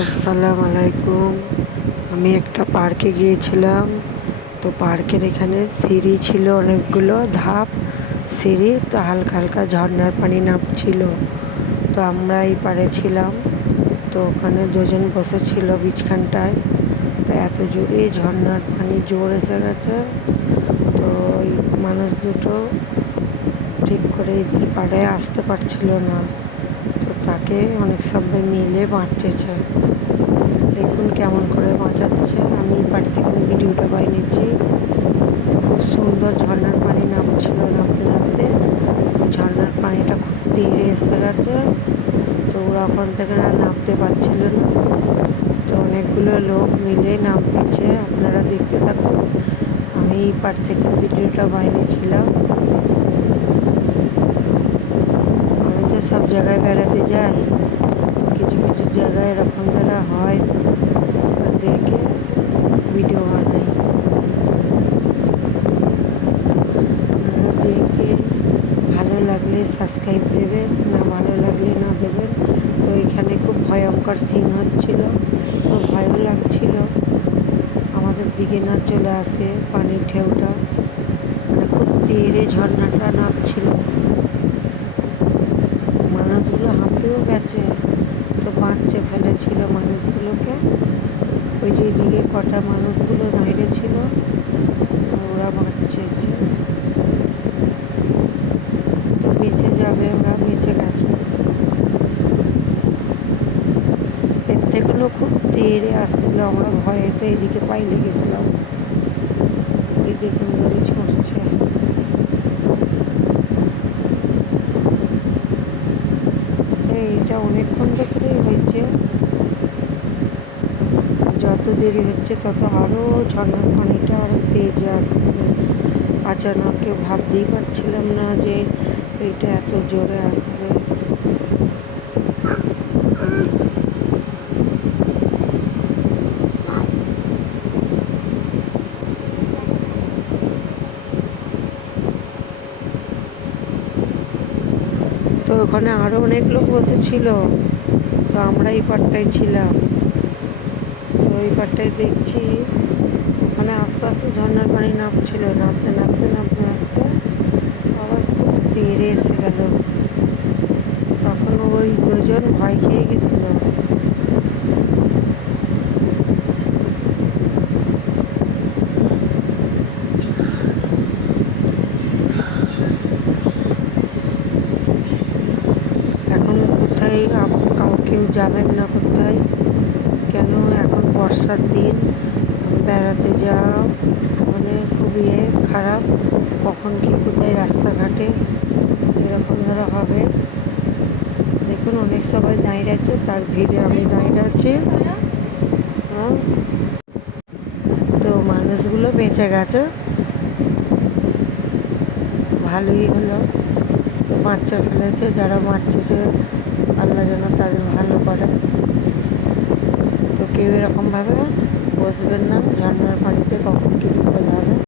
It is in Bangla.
আসসালামু আলাইকুম। আমি একটা পার্কে গিয়েছিলাম। তো পার্কের এখানে সিঁড়ি ছিল, অনেকগুলো ধাপ সিঁড়ি। তো হালকা হালকা ঝর্ণার পানি নামছিল। তো আমরা এই পারে ছিলাম। তো ওখানে দুজন বসেছিল বিছখানটায়। তো এত জোরে ঝর্ণার পানি জোর এসে গেছে। তো ওই মানুষ দুটো ঠিক করে এই পাড়ে আসতে পারছিল না। তো তাকে অনেক সবাই মিলে বাঁচিয়েছে। দেখুন কেমন করে বাঁচাচ্ছে। আমি পাশ থেকে ভিডিওটা বানিয়েছি। খুব সুন্দর ঝর্ণার পানি নামছিল, নামতে নামতে ঝর্ণার পানিটা খুব ধীরে এসে গেছে। তো ওরা ওখান থেকে আর নামতে পারছিল না। তো অনেকগুলো লোক মিলে নামিয়েছে। আপনারা দেখতে থাকুন। আমি এই পাশ থেকে ভিডিওটা বানিয়েছিলাম। আমি তো সব জায়গায় বেড়াতে যাই। তো কিছু কিছু জায়গায় এরকম দ্বারা হয়, দেখে ভিডিও বানাই। আপনারা দেখে ভালো লাগলে সাবস্ক্রাইব দেবেন, না ভালো লাগলে না দেবেন। তো এখানে খুব ভয়ঙ্কর সিন হচ্ছিল। তো ভয়ও লাগছিল আমাদের দিকে না চলে আসে পানির ঢেউটা। মানে খুব ধীরে ঝর্ণাটা নামছিল। মানুষগুলো হাঁপিয়েও গেছে। তো বাঁচতে ফেলেছিল মানুষগুলোকে। ওই যে দিকে কটা মানুষগুলো দাঁড়িয়ে ছিল, ওরা বাঁচছে। তো বেঁচে যাবে, ওরা বেঁচে গেছে। এর থেকেও খুব তেড়ে আসছিল। আমরা ভয়েতে এদিকে পাইলে গেছিলাম। এই দেখুন দড়ি ছুটছে। এইটা অনেকক্ষণ ধরেই হয়েছে। যত দেরি হচ্ছে তত আরও ঝর্ণার পানিটা আরও তেজে আসছে। আচানক কেউ ভাবতেই পারছিলাম না যে এইটা এত জোরে আসবে। তো ওখানে আরও অনেক লোক বসেছিল। তো আমরা এই পাড়টায় ছিলাম। তো এই পাড়টায় দেখছি ওখানে আস্তে আস্তে ঝর্ণার পানি নামছিল। নামতে নামতে নামতে নামতে আবার খুব তেড়ে এসে গেল। তখন ওই দুজন ভয় খেয়ে গেছিল। এখন কোথায় কেউ যাবেন না কোথায়, কেন এখন বর্ষার দিন বেড়াতে যাওয়া মানে খুবই খারাপ। কখন কি কোথায় রাস্তাঘাটে এরকম ধরা হবে। দেখুন অনেক সবাই দাঁড়িয়ে আছে, তার ভিড়ে আমি দাঁড়িয়ে আছি। হ্যাঁ, তো মানুষগুলো বেঁচে গেছে, ভালোই হলো। তো বাচ্চা ফেলেছে, যারা বাঁচছে আল্লাহ যেন তাদের ভালো করে। তো কেউ এরকমভাবে বসবেন না ঝর্ণার পানিতে, কখন কী বিপদ হবে।